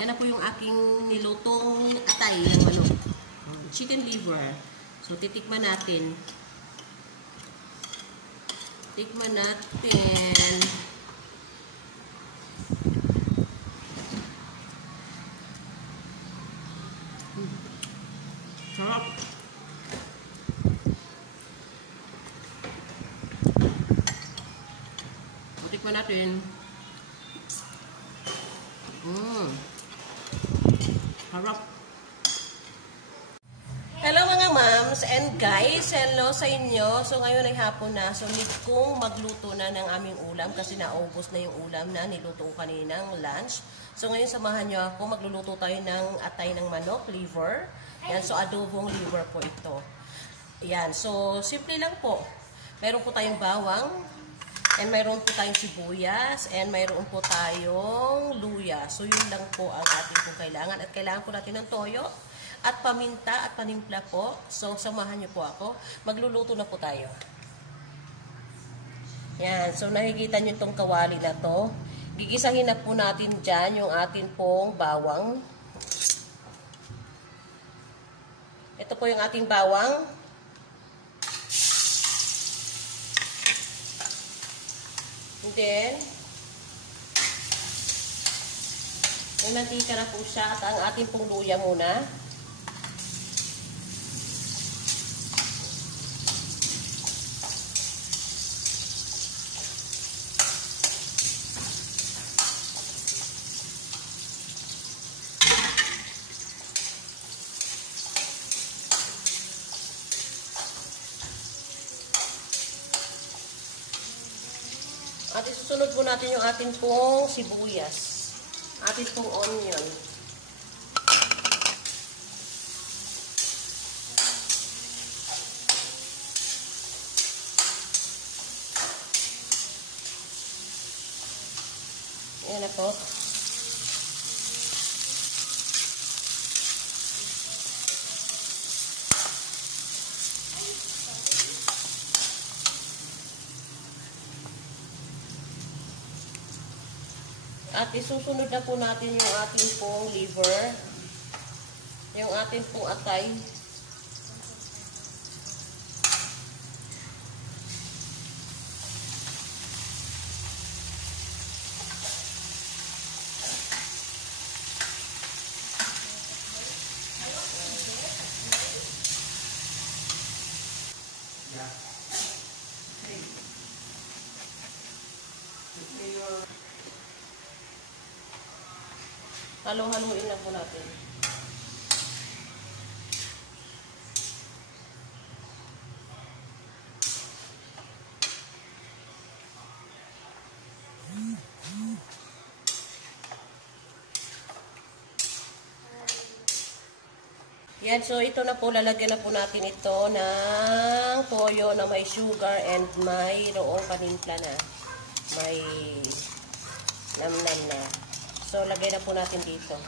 Yan na po yung aking nilutong atay. Yung chicken liver. So, titikman natin. Tikman natin. Sarap. Tikman natin. Harap. Hello mga moms and guys. Hello sa inyo. So ngayon ay hapon na. So need kong magluto na ng aming ulam kasi naubos na yung ulam na niluto ko kaninang lunch. So ngayon samahan nyo ako. Magluluto tayo ng atay ng manok, liver. Yan. So adobong liver po ito. Yan. So simple lang po. Meron po tayong bawang. And mayroon po tayong sibuyas, and mayroon po tayong luya. So, yun lang po ang ating po kailangan. At kailangan po natin ng toyo, at paminta, at panimpla po. So, samahan niyo po ako. Magluluto na po tayo. Yan. So, nakikita niyo itong kawali na to. Gigisahin na po natin dyan yung ating pong bawang. Ito po yung ating bawang. And then, may mantika na po siya at ang ating pong luya muna. At isusunod po natin yung ating pong sibuyas. Ating pong onion. Ayan na po. At isusunod na po natin yung ating pong liver. Yung ating pong atay. Halo-haluin lang po natin. Yan, so ito na po, lalagyan na po natin ito ng toyo na may sugar and mayroong panimpla na. May namnam na. So, lagay na po natin dito.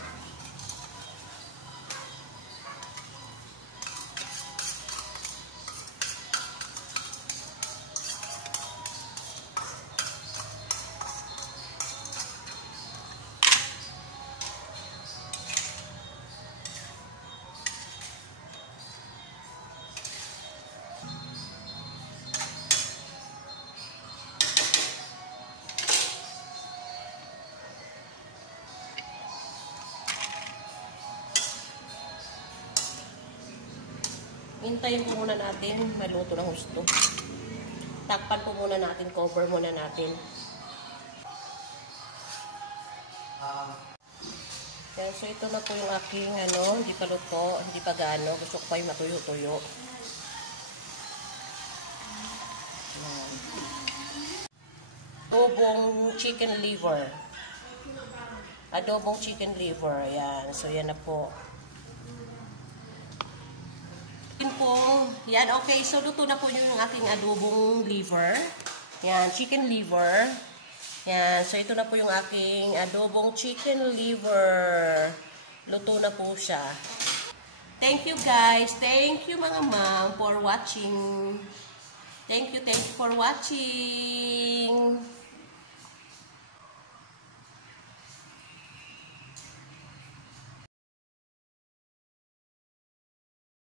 Hintayin po muna natin maluto ng gusto. Takpan po muna natin, cover muna natin. Yan, so ito na po yung aking hindi pa luto, hindi pa gaano. Gusto ko pa yung matuyo-tuyo. Adobong chicken liver. Adobong chicken liver. Yan, so yan na po. Yan, okay. So, luto na po yung aking adobong liver. Yan, chicken liver. Yan, so ito na po yung aking adobong chicken liver. Luto na po siya. Thank you guys. Thank you mga ma'am for watching. Thank you for watching.